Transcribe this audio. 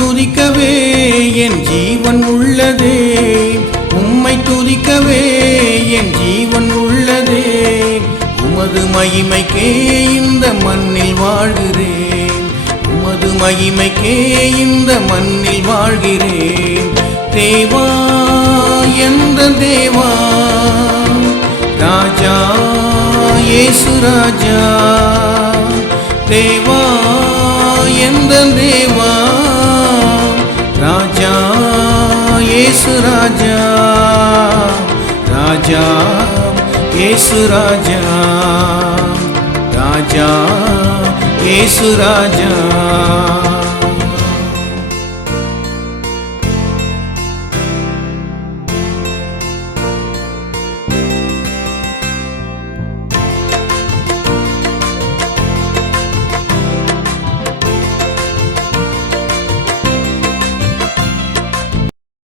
துதிக்கவே என் ஜீவன் உள்ளதே. உம்மை துதிக்கவே என் ஜீவன் உள்ளதே. உமது மகிமைக்கே இந்த மண்ணில் வாழ்கிறேன். உமது மகிமைக்கே இந்த மண்ணில் வாழ்கிறேன். தேவா எந்த தேவா? ராஜா ஏசு ராஜா. தேவா எந்த தேவா? ராஜா ராஜா இயேசு ராஜா ராஜா ராஜா.